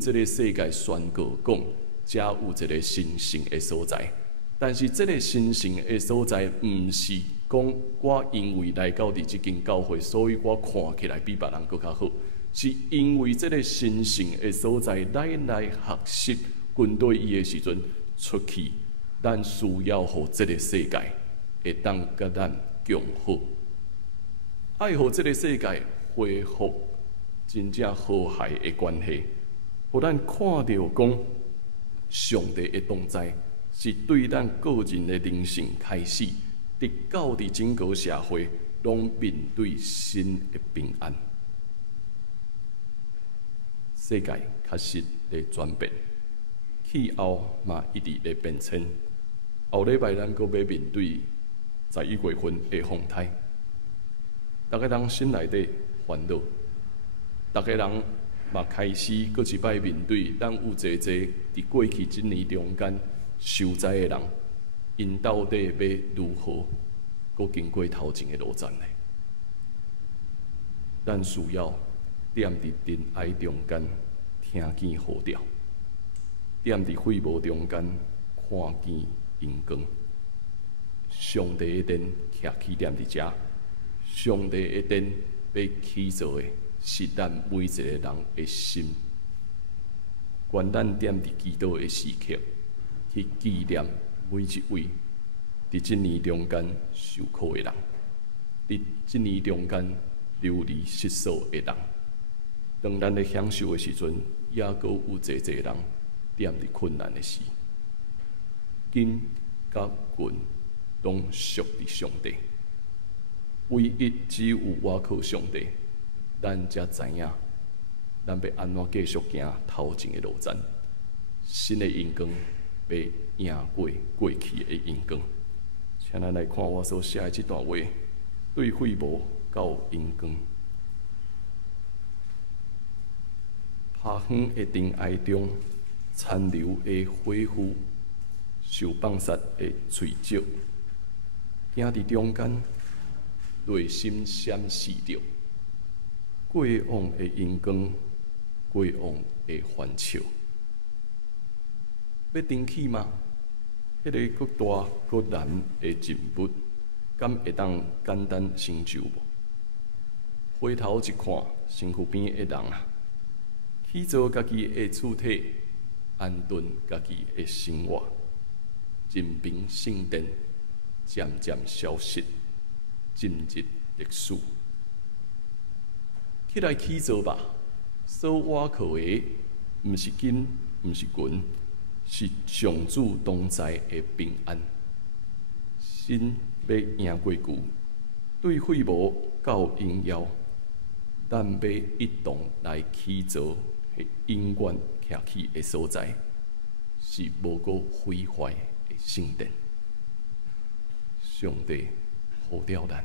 这个世界宣告讲，遮有一个神圣的所在。但是，这个神圣的所在，毋是讲我因为来到伫即间教会，所以我看起来比别人更较好。是因为这个神圣的所在，咱来学习军队伊的时阵出去，咱需要互这个世界会当甲咱强好，爱互这个世界恢复真正和谐的关系，互咱看到讲上帝的同在是对咱个人的人生开始，直到伫整个社会拢面对新的平安。世界确实在转变，气候嘛一直在变迁。后礼拜咱阁要面对11月份的风台，逐个人心内底烦恼，逐个人嘛开始阁一摆面对咱有济济伫过去一年中间受灾的人，因到底要如何阁经过头前的路站呢？咱需要踮伫尘埃中间听见号调，踮伫废无中间看见阳光。上帝的殿徛起踮伫遮，上帝的殿要起造的是咱每一个人的心。愿咱踮伫基督的时刻，去纪念每一位伫即年中间受苦的人，伫即年中间流离失所的人。当咱咧享受的时阵，也阁有济济人踮伫困难的时，今甲阮拢属伫上帝，唯一只有我靠上帝，咱才知影，咱要安怎继续行头前的路站。新的阳光要赢过过去的阳光。请咱来看我所写的这段话：对废无到阳光。下方的尘埃中残留的火焰，受放杀的喙石，行伫中间，内心闪视着过往的阳光，过往的欢笑。要登起吗？迄个搁大搁难的任务，敢会当简单成就无？回头一看，身躯边的人啊！去做家己的躯体，安顿家己的生活，人平圣殿渐渐消失，进入历史。起来去做吧，所倚靠的，毋是金，毋是银，是上主同在的平安。心要赢过旧，对废无到荣耀，咱要一同来去做。永远徛起的所在，是无过毁坏的圣殿。上帝呼召咱，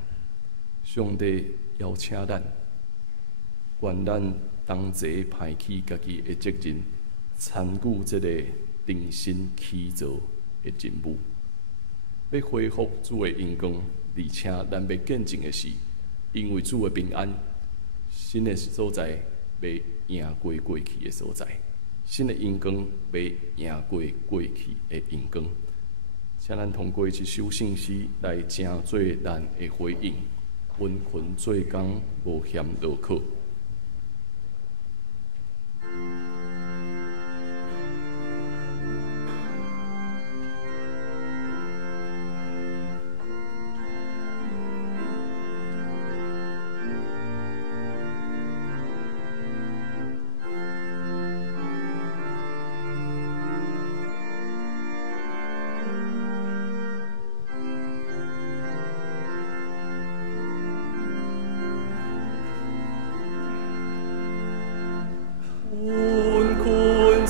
上帝邀请咱，愿咱同齐排起家己的责任，参与这个重新起造的任务。要恢复主的阳光，而且咱要见证的是，因为主的平安，新的所在要赢过过去的所在，新的阳光要赢过过去的阳光。请咱通过一首圣诗来成做咱的回应，温困做工无嫌劳苦。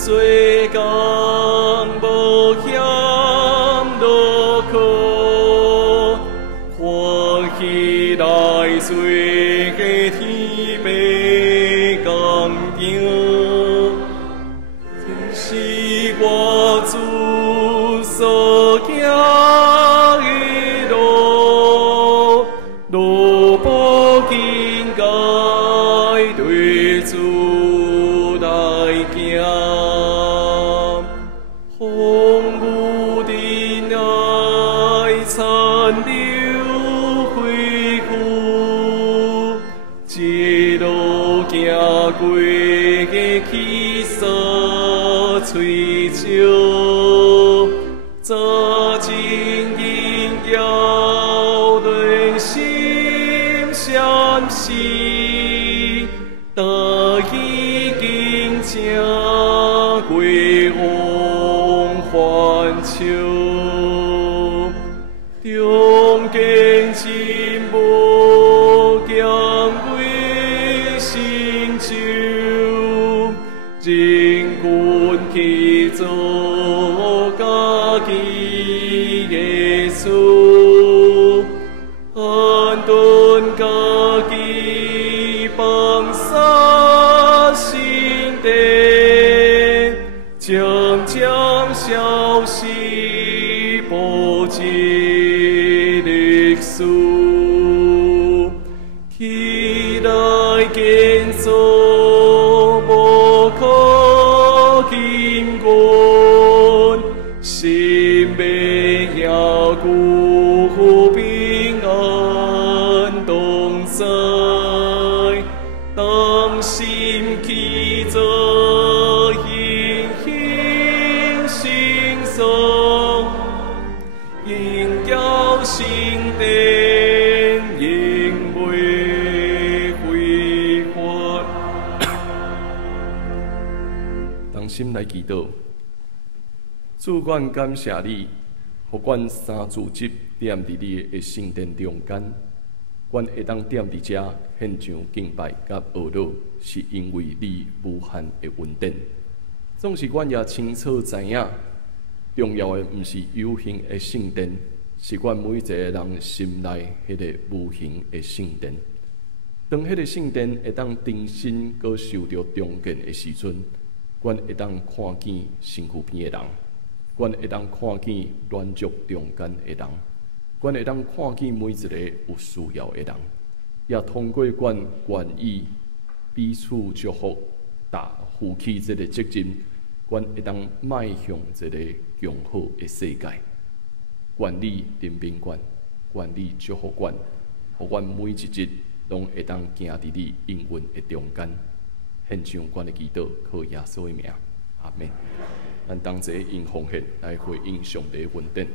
水江无险路可，欢喜来随个天命工程，这是我主所行的路，路不应该对主来行。风雨的爱残留恢复，一路行过的起所追求，早前应要论心相惜，得已经正归红环秋，中间进步将归成就，人群去做家己的事，安顿家己放下心地，将消息报之历史，期待建造无可经过，心未要顾平安同在，当心祈祷。应要心殿，应未挥发。当心来祈祷，主愿感谢你，互阮三主节踮伫你的圣殿中间，阮会当踮伫遮献上敬拜甲学乐，是因为你无限的恩典。总是阮也清楚知影。重要的毋是有形的圣殿，是阮每一个人心内迄个无形的圣殿。当迄个圣殿会当重新搁受到重建的时阵，阮会当看见身躯边的人，阮会当看见乱族中间的人，阮会当看见每一个有需要的人，也通过阮愿意彼此祝福，负起这个责任。阮会当迈向一个更好的世界，愿你怜悯阮，愿你祝福阮，互阮每一日拢会当行伫你应允的中间，献上阮的祈祷，靠耶稣的名，阿门。咱同齐用奉献来回应上帝的恩典。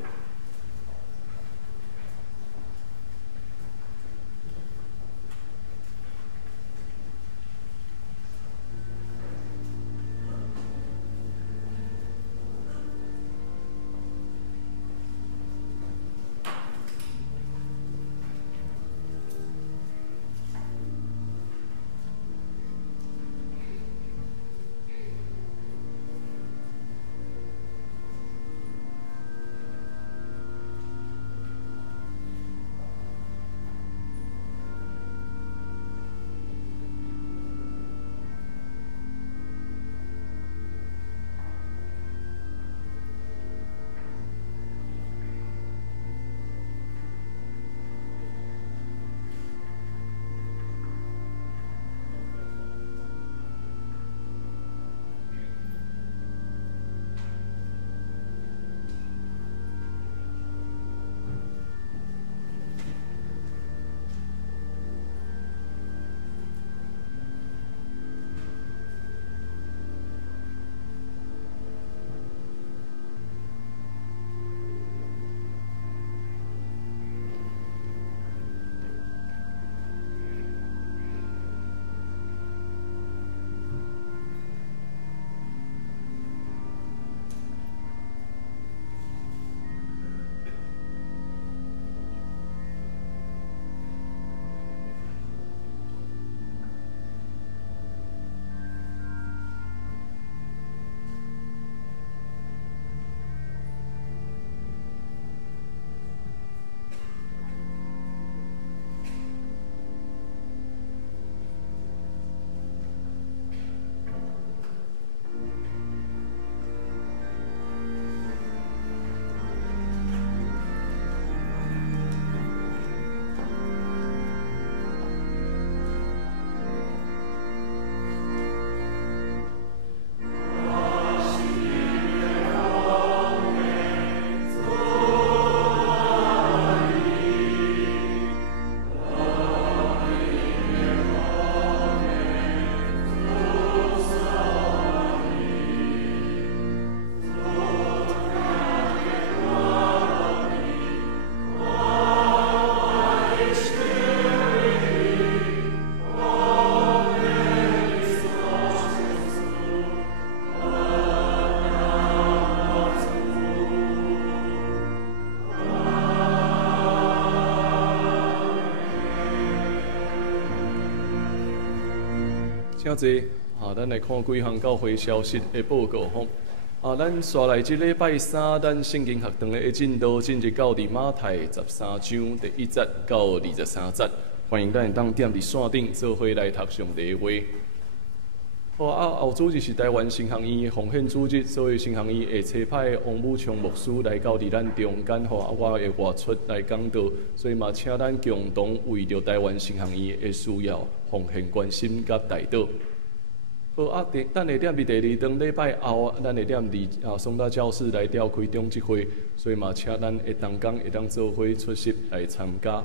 请坐咱来看几项教会消息的报告吼。咱刷来即礼拜三，咱圣经学堂的进度进入到伫马太13章第1节到23节，欢迎咱会当踮伫线顶做伙来读上帝的话。后主日是台湾新学院的奉献主日，所以新学院会差派王武昌牧师来到伫咱中间我会外出来讲道，所以嘛，请咱共同为着台湾新学院的需要奉献关心甲代祷。咱会踮伫第2堂礼拜后，咱会踮伫松大教室来召开中职会，所以嘛，请咱会同工会当做伙出席来参加。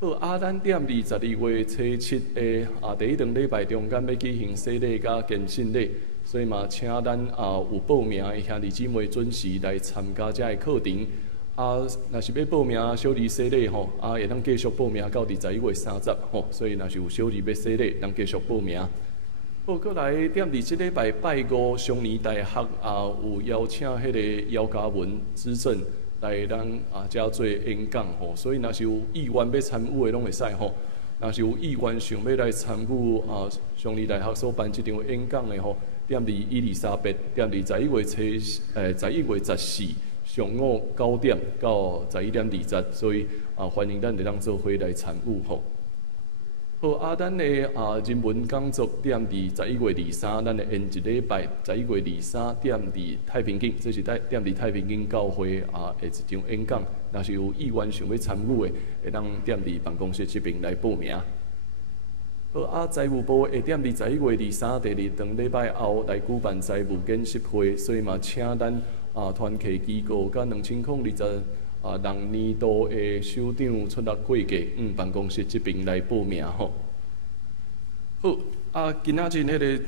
咱踮伫12月初7的第1堂礼拜中间要举行洗礼甲献信礼，所以嘛，请咱有报名的兄弟姊妹准时来参加这个课程。若是要报名小儿洗礼会当继续报名到伫11月30所以若是有小儿要洗礼，当继续报名。过来踮伫即礼拜拜5，松年大学有邀请迄个姚嘉文执政来咱遮做演讲所以若是有意愿要参与的拢会使若是有意愿想要来参与松年大学所办即场演讲的踮伫伊丽莎白，踮伫11月14上午9点到11点20，所以欢迎咱会当做伙来参与咱的人文讲座踮伫11月23，咱的延一礼拜11月23踮伫太平径，这是踮伫太平径教会的一场演讲。若是有意愿想要参与的，会当踮伫办公室这边来报名。财务部会踮伫11月23第2堂礼拜后来举办财务见习会，所以嘛，请咱团契机构甲2020人年度的首长出入会计办公室这边来报名好，今仔日迄个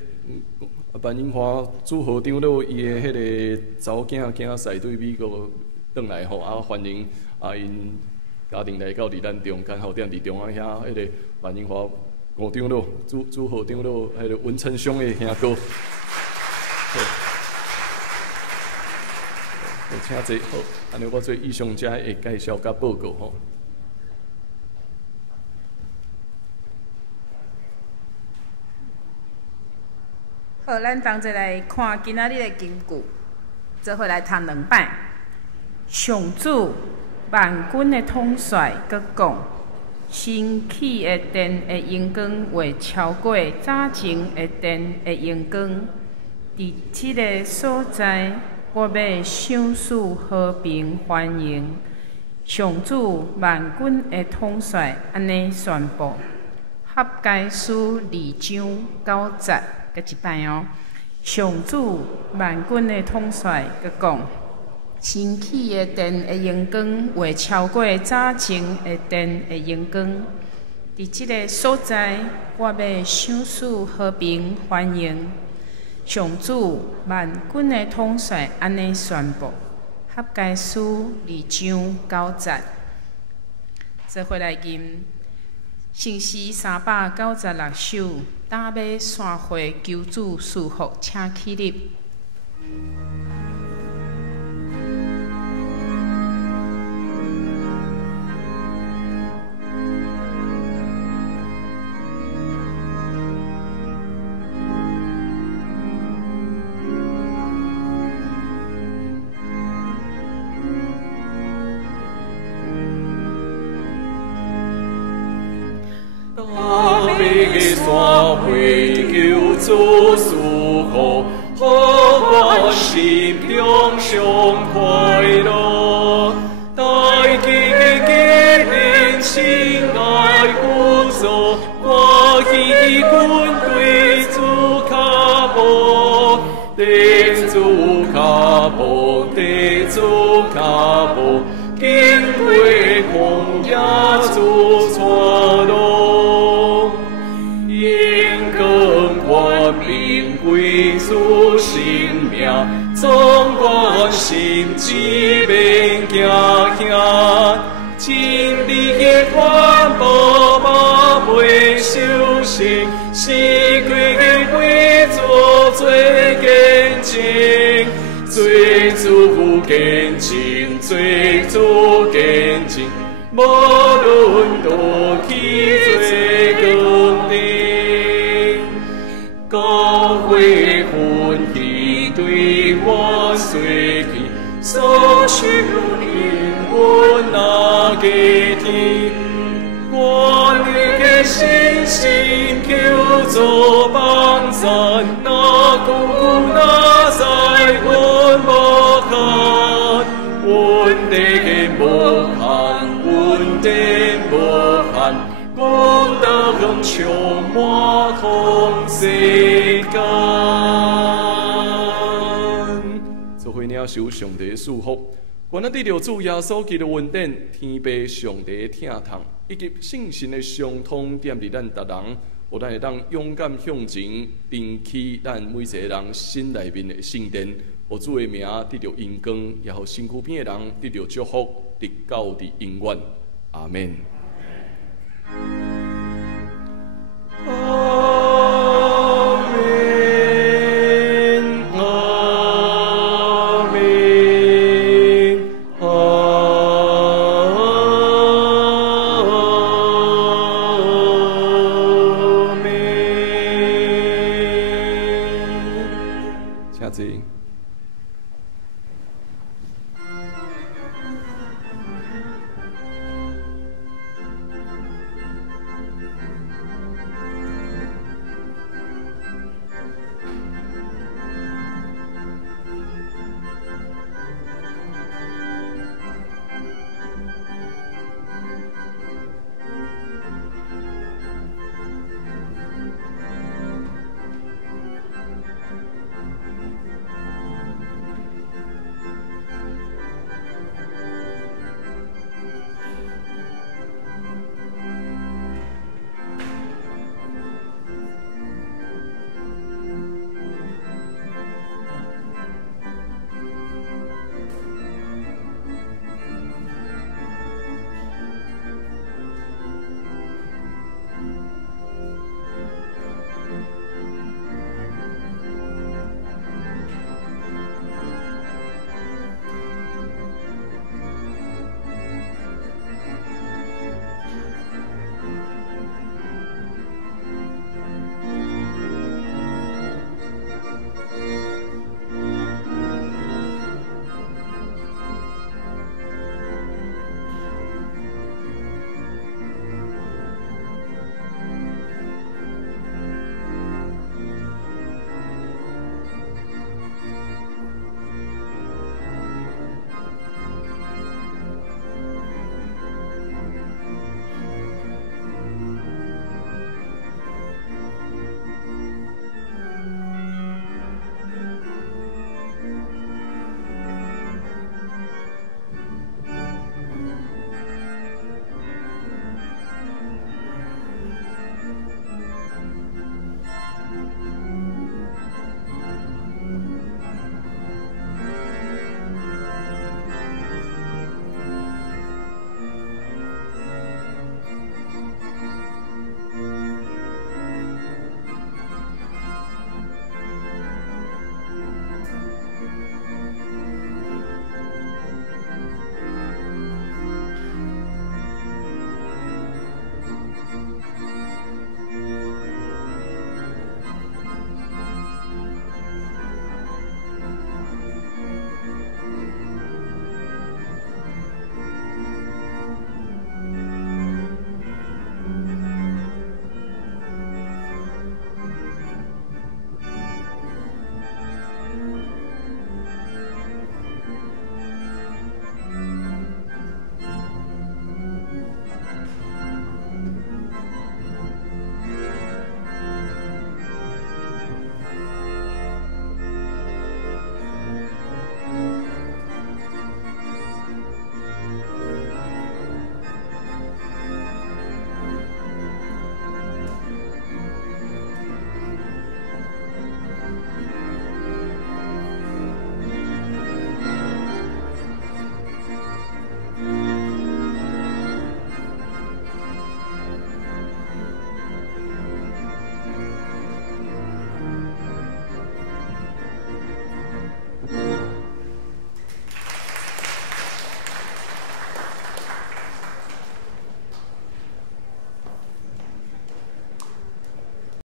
万英华朱校长了，伊的迄个查某囝婿对美国转来欢迎因家庭来到伫咱中间踮伫中央遐迄个万英华校长了，朱校长了，迄个文成兄的兄哥。请坐好，安尼我做以上遮的介绍甲报告好，咱同齐来看今仔日的金句，做伙来读2摆。上主万军的统帅佮讲，升起的电的阳光会超过早前的电的阳光，伫即个所在。我要赏赐和平繁荣。上主万军的统帅安尼宣布，合该书2章9节，佮一摆上主万军的统帅佮讲，升起的电的阳光会超过早前的电的阳光。伫即个所在，我要赏赐和平繁荣。上主万军的统帅安尼宣布，合该书2章9节。做伙来吟圣诗396首，打马山会求主赐福，请起立。山会求主赐福，好我心中上快乐。大家人亲爱互助，我喜军对主脚步，对主脚步，对主脚步，经过旷野主带路。归主生命，总关心只免惊吓，真理的传播嘛袂收息，是归为主做见证，做主见证，做主见证，无论多去做工程。天，我你的信心求助帮助，那苦苦那在阮无限，阮的无限，阮的无限，我得向充满同世间。做伙领受上帝的祝福。愿咱得到主耶稣基督恩典、天父上帝的疼痛，以及圣神的相通，点伫咱逐人，有咱会当勇敢向前，并起咱每一个人心内面的圣殿，互主的名得到荣光，也互身躯边的人得到祝福，直到伫永远。阿门。